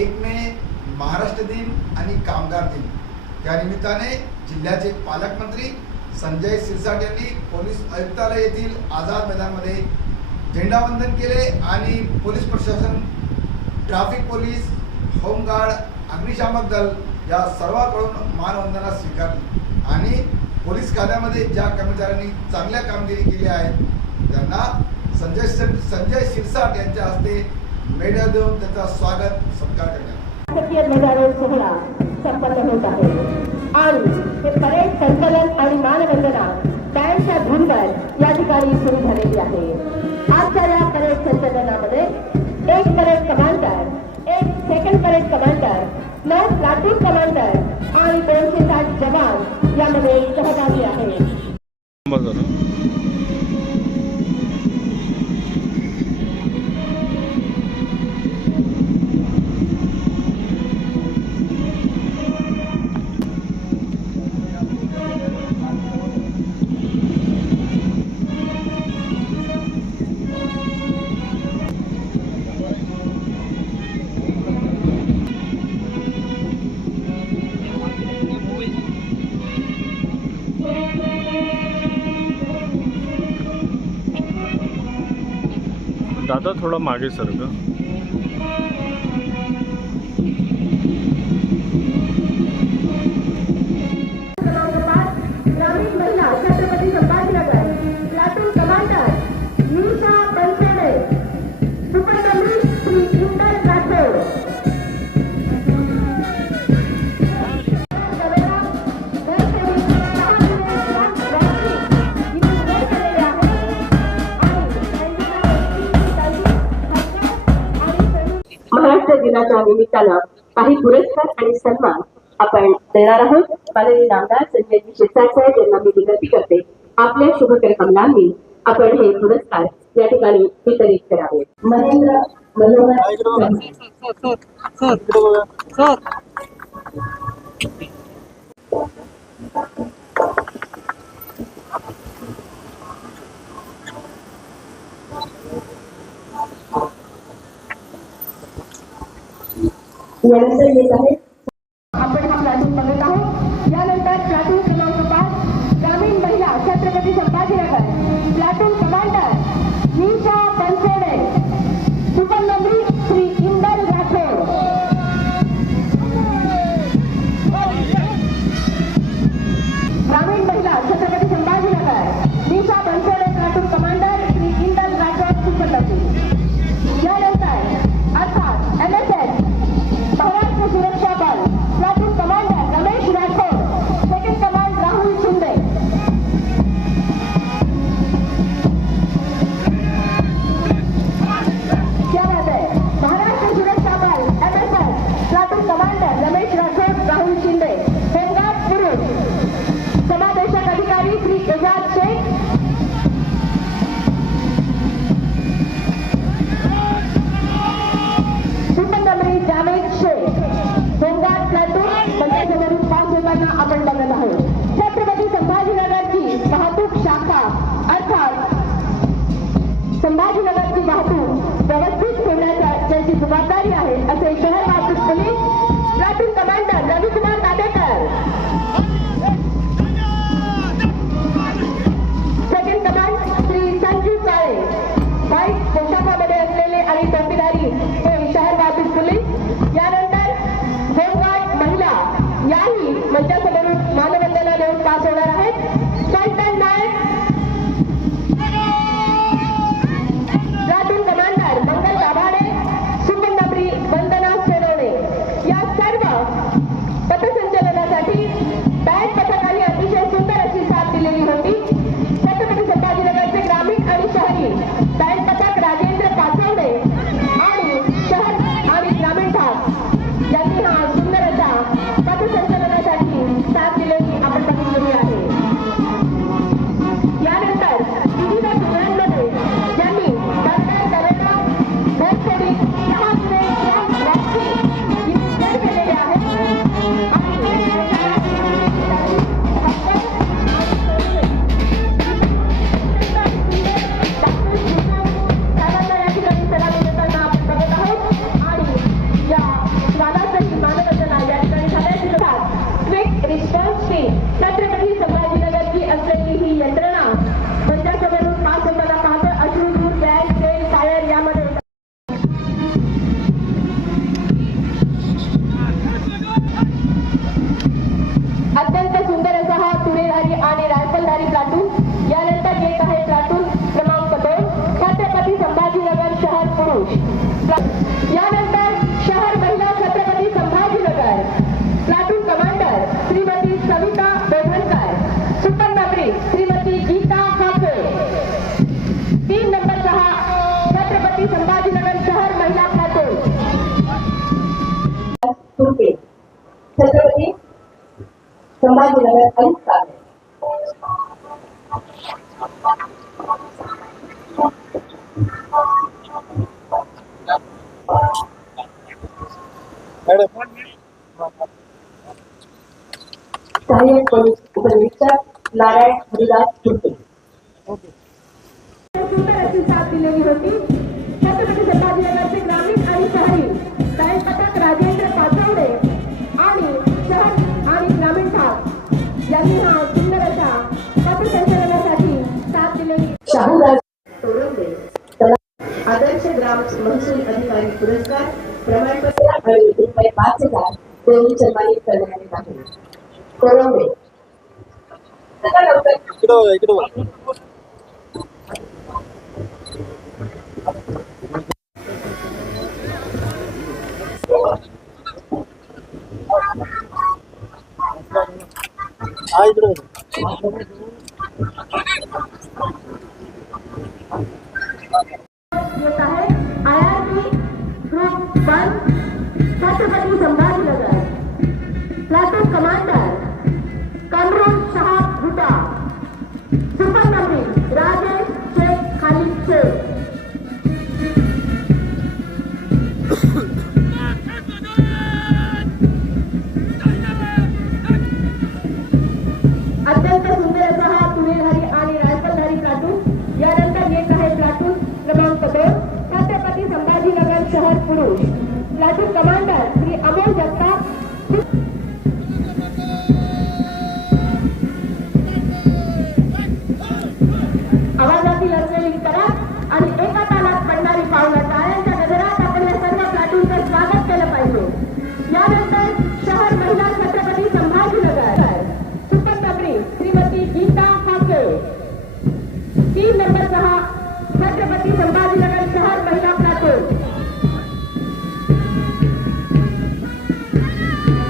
1 मे महाराष्ट्र दिन आणि कामगार दिन या निमित्ताने जिल्ह्याचे पालकमंत्री संजय शिरसाट यांनी पोलीस आयुक्तालय येथील आझाद मैदानमध्ये झेंडावंदन केले आणि पोलीस प्रशासन, ट्रॅफिक पोलीस, होमगार्ड, अग्निशामक दल या सर्वांकडून मानवंदना स्वीकारली आणि पोलीस खात्यामध्ये ज्या कर्मचाऱ्यांनी चांगल्या कामगिरी केली आहे त्यांना संजय शिरसाट यांच्या हस्ते मेडल देऊन त्यांचा स्वागत सत्कार करण्यात ध्वजारोहण सोहळा संपन्न होत आहे आणि हे परेड संकलन आणि मानवंदना बँडच्या धूनवर या ठिकाणी सुरू झालेली आहे. आजच्या या परेड संचलनामध्ये एक परेड कमांडर, एक second parade commander, 9 platoon commander आणि 260 जवान यामध्ये सहभागी आहेत. दादा थोड़ा मागे सरका. ग्रामीण महिला छत्रपती संभाजीनगर प्लाटून कमांडर नीशा बनसोडे, सुपरकमी श्री इंदर राठोड. महाराष्ट्र दिनाच्या निमित्तानं काही पुरस्कार आणि सन्मान आपण देणार आहोत. माननीय नामदार संजय शिरसाट साहेब यांना मी विनंती करते, आपल्या शुभकर कमलांनी आपण हे पुरस्कार या ठिकाणी वितरित करावे. महेंद्र मनोहर यानंतर येत आहे. आपण हा प्लाटून बघत आहोत. यानंतर प्लाटून क्रमांक 5 ग्रामीण महिला Chhatrapati Sambhajinagar platoon commander Nisha Bansode, supernumerary Shri Inder Rathod. ग्रामीण महिला Chhatrapati Sambhajinagar Nisha Bansode platoon commander Shri Inder Rathod, supernumerary. यानंतर अर्थात MSS Maharashtra Suraksha Bal platoon commander Ramesh Rathod, second command Rahul Shinde. क्या बात है. Maharashtra Suraksha Bal MSS platoon commander Ramesh Rathod, Rahul Shinde. Home guard पुरुष समादेशक अधिकारी Shri Aijaz Shaikh. Supernumerary Javed Shaikh. Home guard platoon मंत्रिमंडळातून पास होताना आपण बघत आहोत. छत्रपती संभाजीनगरची वाहतूक शाखा अर्थात संभाजीनगरची वाहतूक व्यवस्थित ठेवण्याचा ज्याची जबाबदारी आहे असे शहर वाहतूक police platoon commander Ravikumar Nadekar. Second command Shri Sanjeev Kale. White पोशाखामध्ये असलेले आणि टोपीदारी हे शहर वाहतूक पोलीस. यानंतर होमगार्ड महिला याही मंचासमोरून मानवंदना देऊन पास होणार आहेत. स्टंटमॅन नायक प्लाटून संभाजीनगर आयुक्त आहे. सहाय्यक पोलीस उपनिरीक्षक नारायण हरिदास तुर्के सुंदर अशी साथ दिलेली होती. छत्रपती संभाजीनगरचे ग्रामीण आणि शहरी बँक पथक राजेंद्र पाचवडे आणि शहर आणि ग्रामीण भाग यांनी हा सुंदर अशा पथसंचलनासाठी साथ दिलेली. शाहूराज तोरंगे त्याला आदर्श ग्राम महसूल अधिकारी पुरस्कार प्रमाणपत्र आणि रुपये 5,000 देऊन सन्मानित करण्यात येत आहे. तोरंगे येत आहे. IRB group 1 Chhatrapati